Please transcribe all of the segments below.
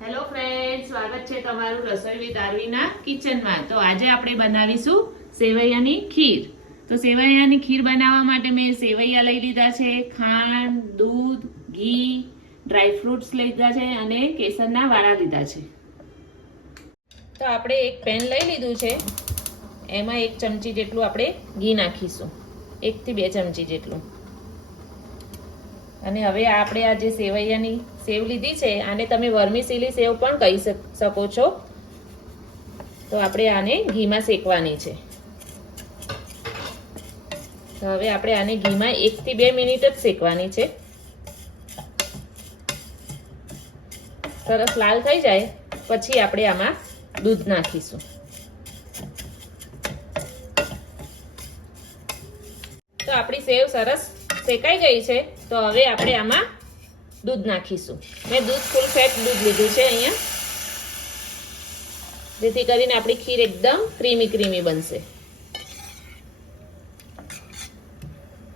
Hello friend, સ્વાગત છે તમારું રસોઈ વિથ આરવીના કિચનમાં। તો આજે આપણે બનાવીશું સેવૈયાની ખીર। તો સેવૈયાની ખીર બનાવવા માટે મેં સેવૈયા લઈ લીધા છે, ખાંડ, દૂધ, ઘી, ડ્રાય ફ્રૂટ્સ લીધા છે અને કેસરના વાળા લીધા છે। તો આપણે એક પેન લઈ લીધું છે, એમાં 1 ચમચી જેટલું આપણે ઘી નાખીશું, 1 થી 2 ચમચી જેટલું। અને હવે આપણે આ જે સેવૈયાની સેવ લીધી છે, આને તમે વર્મીસીલી સેવ પણ કહી શકો છો। તો આપણે આને ઘીમાં શેકવાની છે। તો હવે આપણે આને ઘીમાં 1 થી 2 મિનિટ જ શેકવાની છે। સરસ લાલ થઈ જાય પછી આપણે આમાં દૂધ નાખીશું। તો આપણી સેવ સરસ શેકાઈ ગઈ છે। તો હવે આપણે આમાં દૂધ નાખીશું। મેં દૂધ ફૂલ ફેટ દૂધ લીધું છે અહીંયા, જેથી કરીને આપણી ખીર એકદમ ક્રીમી બનશે।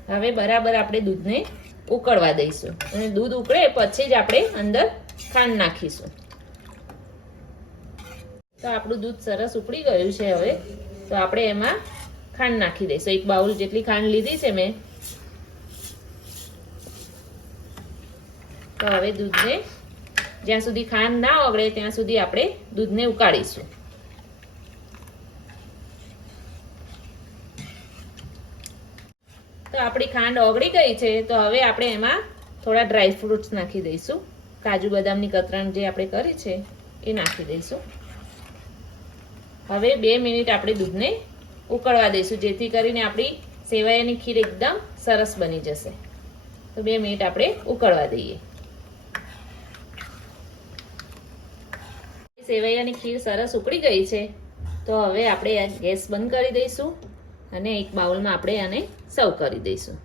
હવે બરાબર આપણે દૂધને ઉકળવા દઈશું અને દૂધ ઉકળે પછી જ આપણે અંદર ખાંડ નાખીશું। તો આપણું દૂધ સરસ ઉકળી ગયું છે। હવે તો આપણે એમાં ખાંડ નાખી દઈશું। 1 બાઉલ જેટલી ખાંડ લીધી છે મેં। તો હવે દૂધને જ્યાં સુધી ખાંડ ના ઓગળે ત્યાં સુધી આપણે દૂધને ઉકાળીશું। તો આપણી ખાંડ ઓગળી ગઈ છે। તો હવે આપણે એમાં થોડા ડ્રાય ફ્રૂટ્સ નાખી દઈશું। કાજુ બદામની કતરણ જે આપણે કરી છે એ નાખી દઈશું। હવે 2 મિનિટ આપણે દૂધને ઉકળવા દઈશું, જેથી કરીને આપણી સેવૈયાની ખીર એકદમ સરસ બની જશે। તો 2 મિનિટ આપણે ઉકળવા દઈએ। સેવૈયાની ખીર સરસ ઉકળી ગઈ છે। તો હવે આપણે ગેસ બંધ કરી દઈશું અને એક બાઉલમાં આપણે આને સર્વ કરી દઈશું।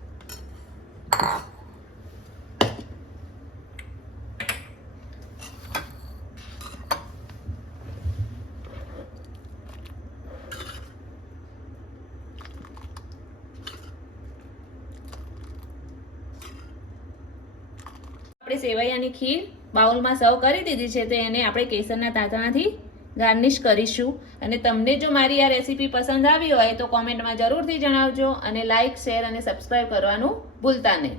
આપણે સેવૈયાની ખીર બાઉલમાં સર્વ કરી દીધી છે। તો એને આપણે કેસરના તાંતણાથી ગાર્નિશ કરીશું। અને તમને જો મારી આ રેસીપી પસંદ આવી હોય તો કોમેન્ટમાં જરૂરથી જણાવજો અને લાઈક, શેર અને સબસ્ક્રાઈબ કરવાનું ભૂલતા નહીં।